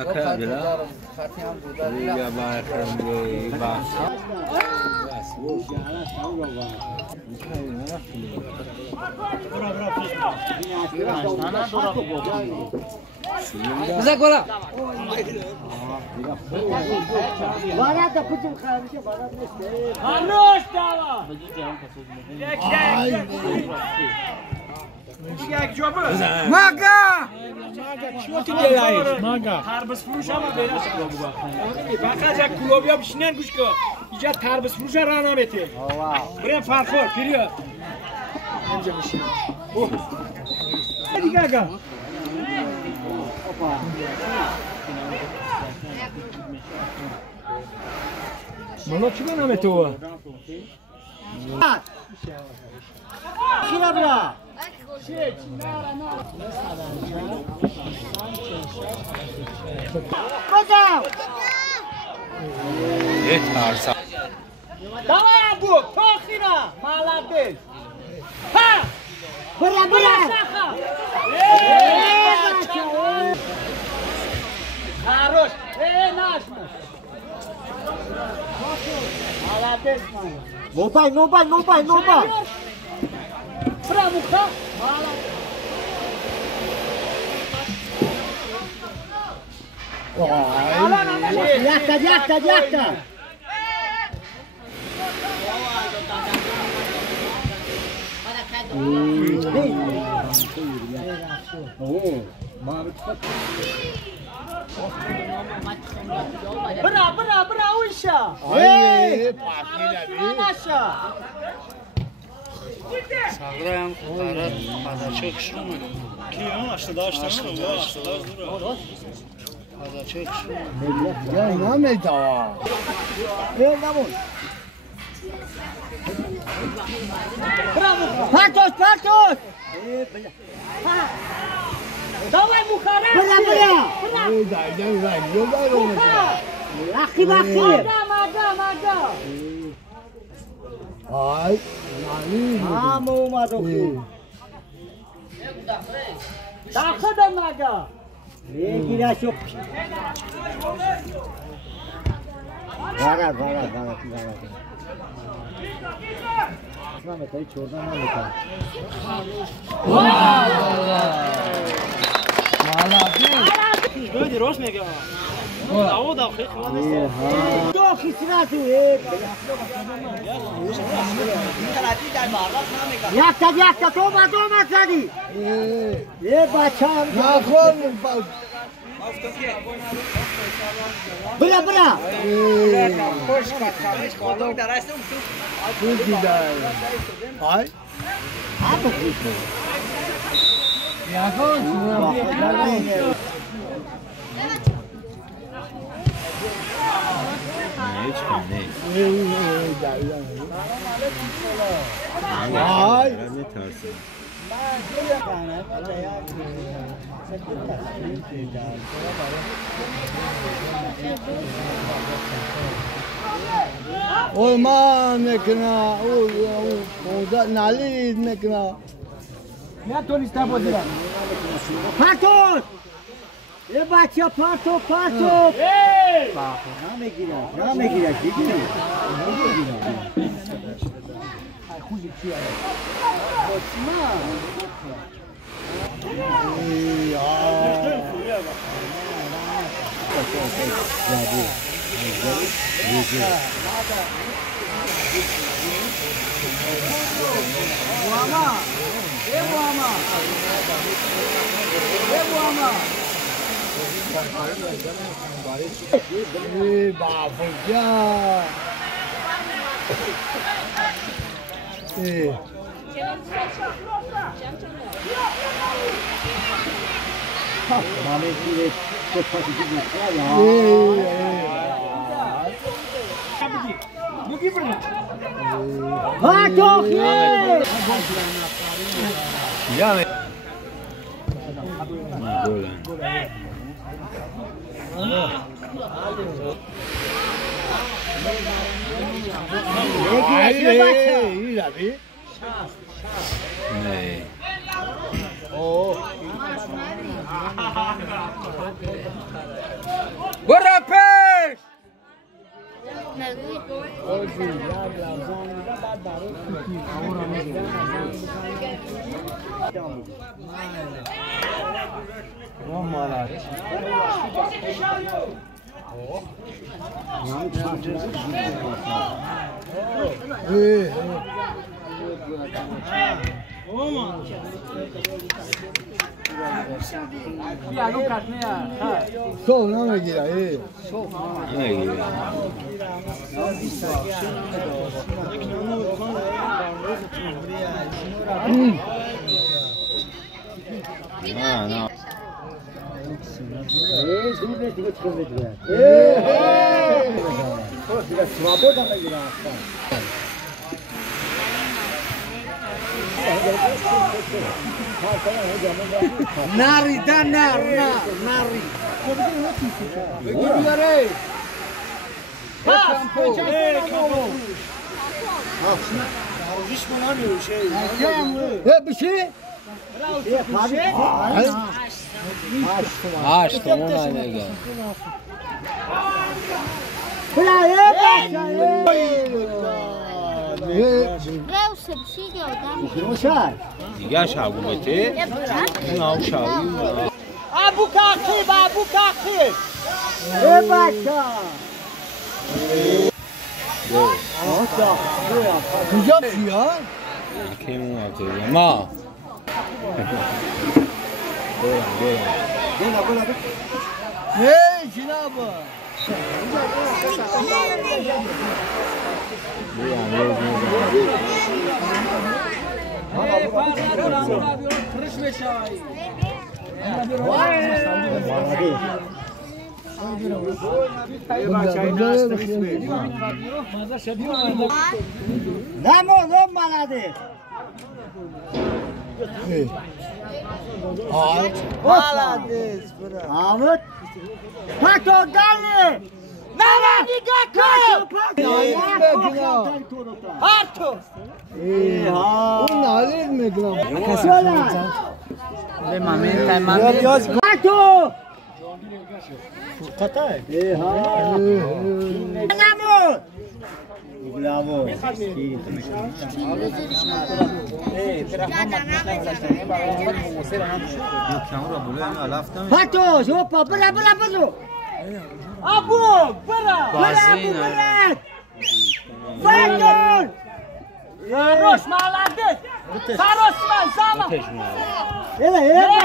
نکردم. یا باید باز. بزن گلا. وارد کجا خارجه وارد نیست. هنوز داوا. ماگا. ماگا. تربس فروش هم بیرون شد. فقط یک کلوبیا بشینن گوش کن. اینجا تربس فروش را نمیته. بریم فرخور پیریا. اینجا بشین. دیگه آقا. مالا چی بنامه تو؟ خیره برا. بزن. یه ترسا. دوام بو تو خیره مالده. ها. برا برا. خروش. ناشماش. مالده. نوبای نوبای نوبای نوبای. برا مخا. Yakta yakta yakta. برا برا برا ويشا Hey, ماشا Sagrayam qara qadacha kishmi? Kim ashta Qadacha kishmi? ya nameda. Hey, namon. Bravo Patos patos. Давай Мухара Bura bura. Hey, dayı, yollar olmuş. Akhi bakhi. Maga Ay, nani? Ha mu madokhi. Dakhada maga Ye gira çok. Vara. Ahmet çordan aldı. Böyle roş ne gel o da Çok hisrat Yakta toma zadi. Ye bacham. Nakon, Bura. ay. Abi. Nakon, hiç ne? Ay, ne tersi? Olma nekna, o nali nekna. Ne tonista bodira Patos. Ye bacha pato. Hey Rame gira. Babuja. Mame kire çok fatih ya. Bu gibi mi? Patos. Yani. Böyle. İyi abi. Ne? Oo. صبح نمیگیره نه دور دیگه چه میگه دیگه سوابودا میگیره ناری دا ناری بیاره بشه هشت تومن دیگه دیگه شاگو بته نه شاگو ابو کاخی ای بچا کجا بیاد کی اومد ما هی جناب نمو بلده بلدیست آمد پاتو دالی نمو دیگه پاتو اون نالید میکنم پاتو نمو Bravo. Patos, opa, bırak. Abu, bırak. Patos. Roş maladet. Sarosman zaman. Evet.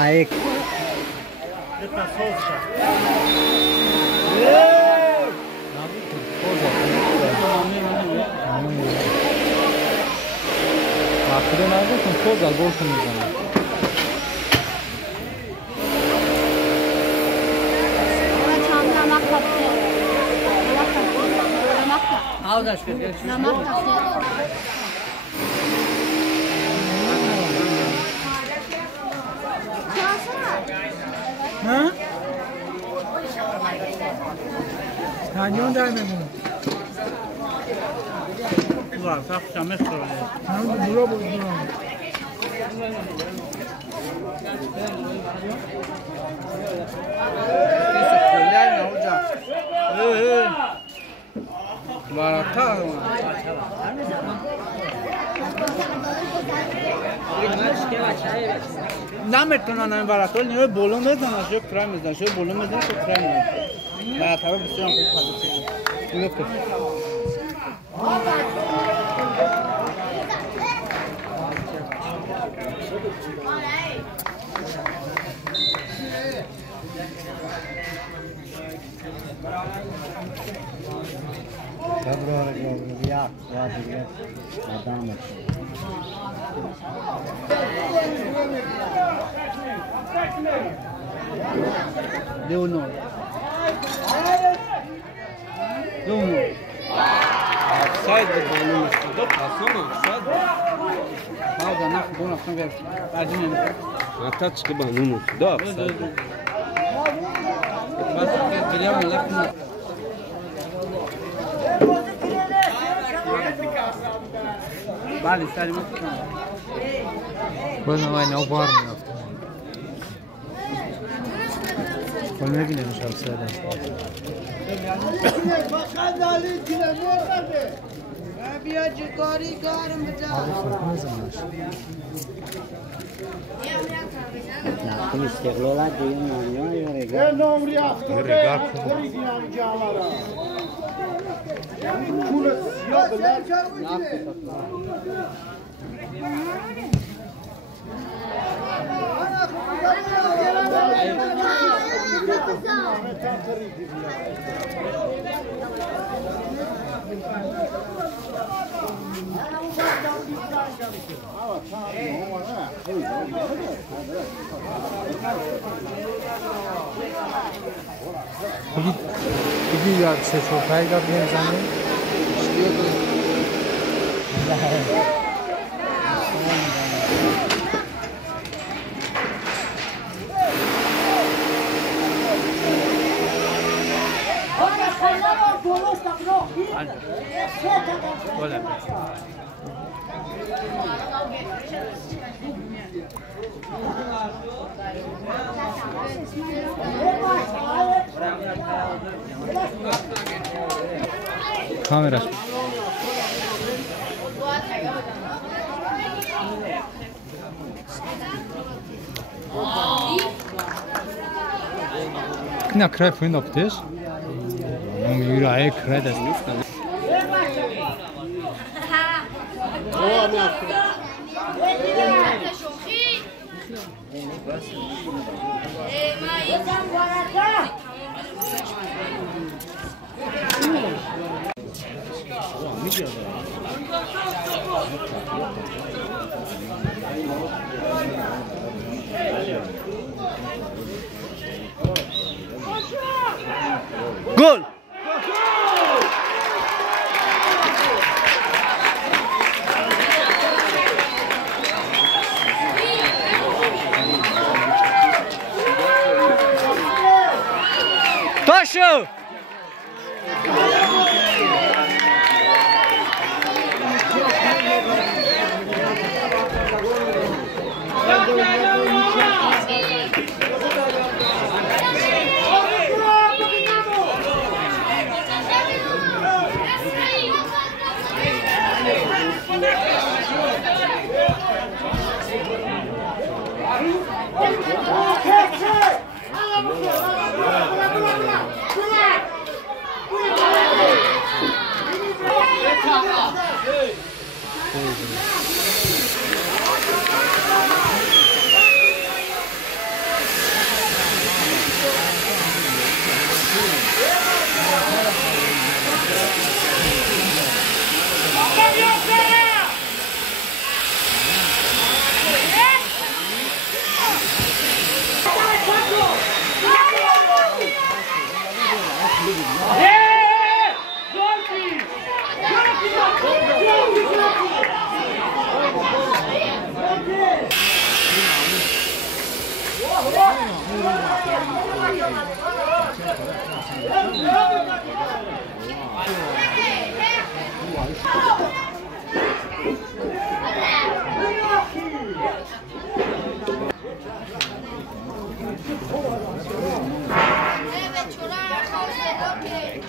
Aí. آخری نگفتم توز گلشون میزنم Canyon da mı? Var, saf çamış var. Hangi bura bu? نمیتونن این براتول نیوی بولون بزنن شو کرم بزنن شو بولون بزنن شو کرم بزنن براتول بسیار خوب پذیرش Leonor. Offside the ball. Stop. Asma. Offside. Hadi nak bunu aftan ver. Acının. Atat çıkı banunu. Da offside. Bas geliyor mu lan? Bali salim. Bana vay ne var mı yaptın? Koluna gidelim şahsiyeden. Başkan Ali dinle verdi. Biacı gari garım bıca. Abi farkı ne zaman? Nakım istiqlola deyim namına göre. Ben nomri yaptım. Ben dinam cağlara. Kule siyah bılar. Bugün ya şey çok hayda bir zamanı. Hola. Kamera. Kina kraj fajn optisch. Om yüreğe kraj das nicht. Gol! Taşı!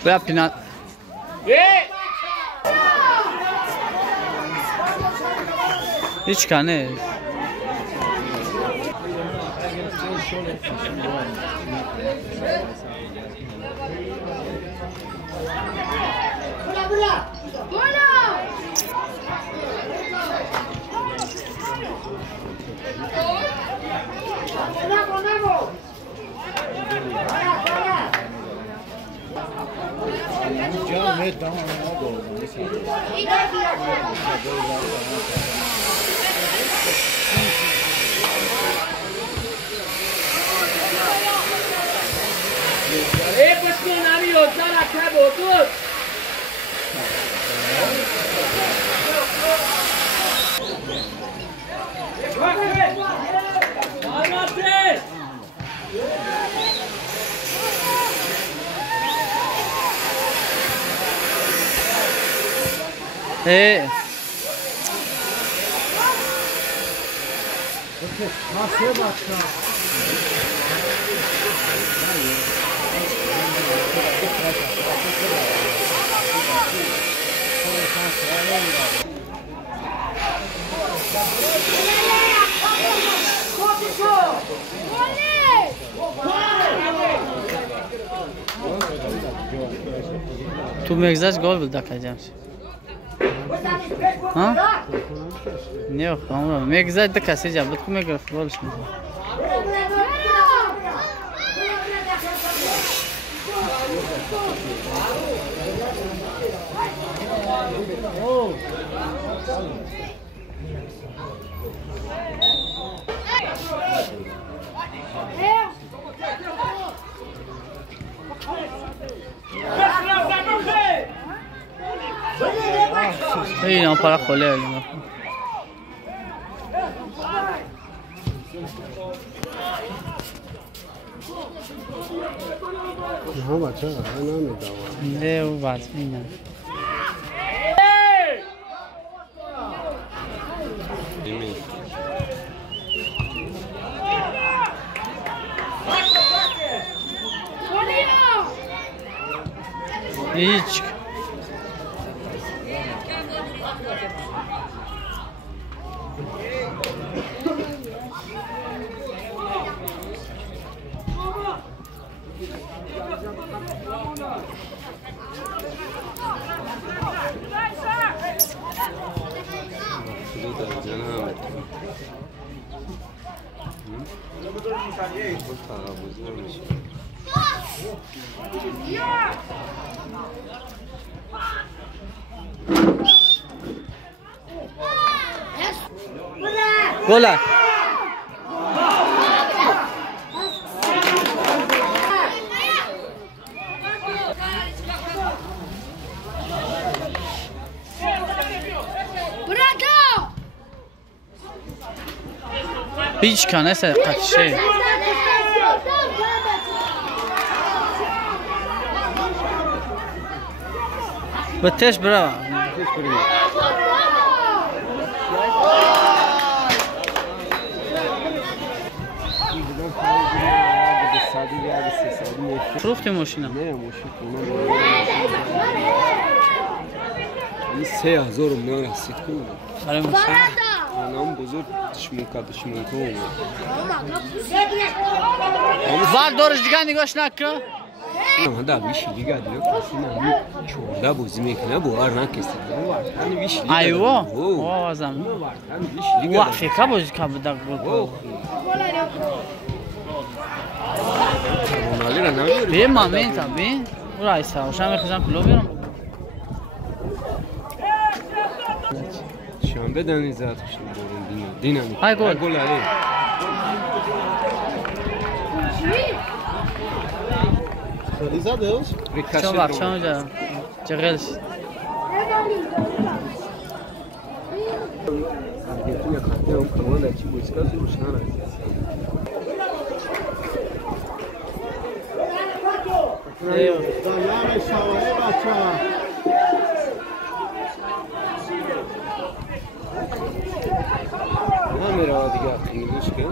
بیا پینا هیچ کنه Hey. Tu megzaç gol bil dakacağım. Ha? Ne yok ama megzaç da kasacağım. Bu kuma gol şimdi. این هم para خاله اینا ها بچه انا میدوام نه و بعد اینا هیچ Gola. Hiç kanese kaçışe. Bateş bravo. فروختی ماشینا؟ نه ماشین این 3000 من رسید کنم برای ماشین نام بزرگ دشمن کنم وار دورش دیگه نگاش نکن من دا بیشی دیگه دیگه کسی نمی چورده بازی میکنه بوار نکسی ایوا وازم وافقه بازی که بوده بیم مامین تا بیم او رایسته اوشم میخوزم کلو بیرم شنبه دنی زد خشم بارون دینامی های گل گل علی خیلی زدهش؟ چون بخشان جا چقلش Argentina campeão comanda tipo esse caso do Chana. دایان شاوره بچه نمیره دیگه خیلیش که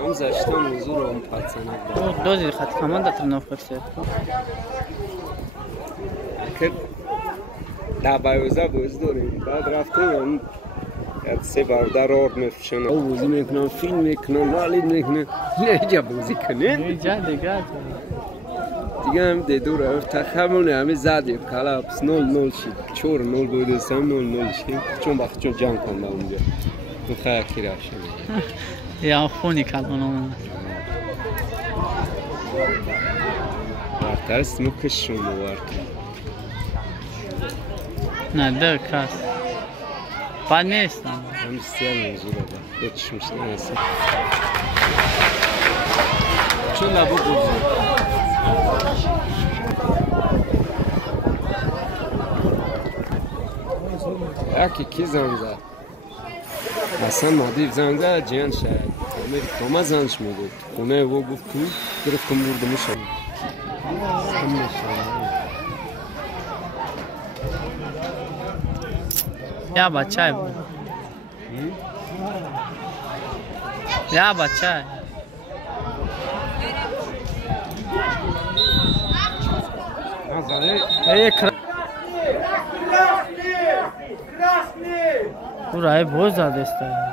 هم زشتم حضور هم پرسنه دوزی خط کمان داتر نفرسته کرد در بیوزه بازی داریم بعد رفتم یاد سه برادر آرد میفشن او بازی میکنن فیلم میکنن والید میکنن نه اینجا بازی کنه اینجا دیگه دیگه هم دیدو رفت همونه همه زدیم کلاپس 0-0 شد 4-0 بودستم 0-0 شد چون وقت چون جنگ کنده اونجا اون خیلی کی رفت یا خونی کلمانم برتر است مکشون بورد نه در کس بعد نیستم هم سیال موضوع داده دوتش مشتن هستی چون لبو بوزی یکی کی زن زد اصلا مادیف زن زد جیان شاید امریکا زنش میگود خونه او گفت تو گرفت کم بردمشم یا بچه بود یا بچه او رای बहुत ज़्यादा इस्ता है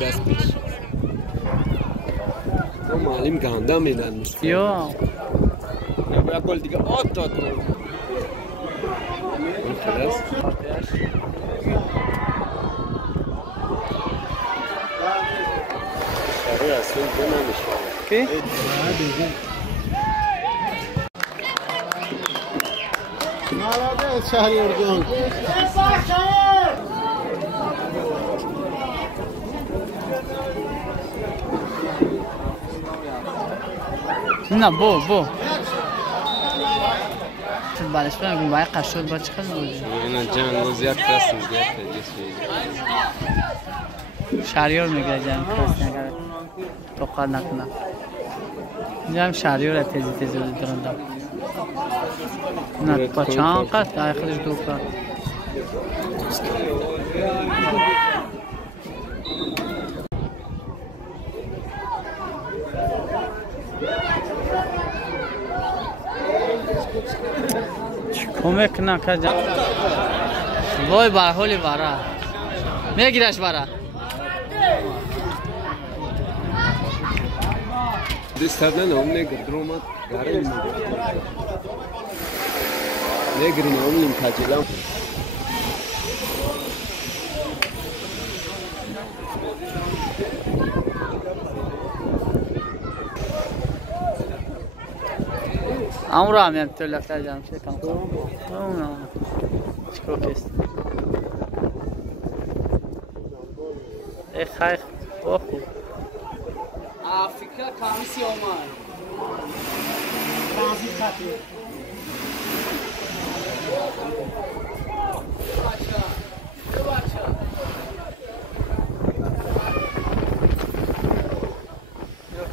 دست پیش تو معلم گنده میدن یا یا گل دیگه آت داد خلاص شروع اصلا نمیشه کی Молодец, Шахрияр جان. نه بو بالش بگم باید قشود با چقدر بود اینا جنگ و زیاد کس میگه شهریار میگه جنگ کس نگره توقع نکنه اینجا هم شهریار تیزی بود درنده نه با چند قد آخرش دو کرد کمک نکرد وای بر حالی باره میگیرش باره دستادن هم نگر درومات گاره میگه نگرین هم کجلام امرو هم تو لفته جام چه کام اون چیکار کست خیلی خوب Afrika kamisi Oman. Transit خطی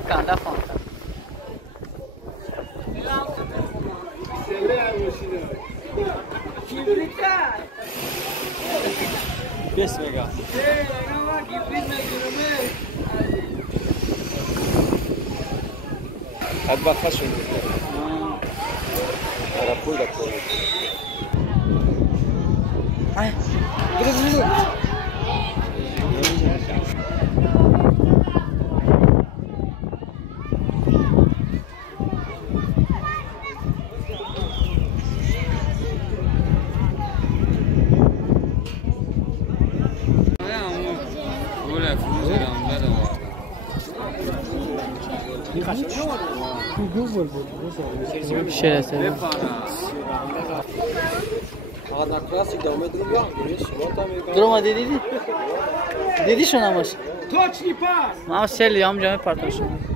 کنده خان بس میگم حد بخشون را پول دکتر شرسه درما دیدی؟ دیدی شو نماش Точный пас! ما سلی هم جامعه پرتاش شد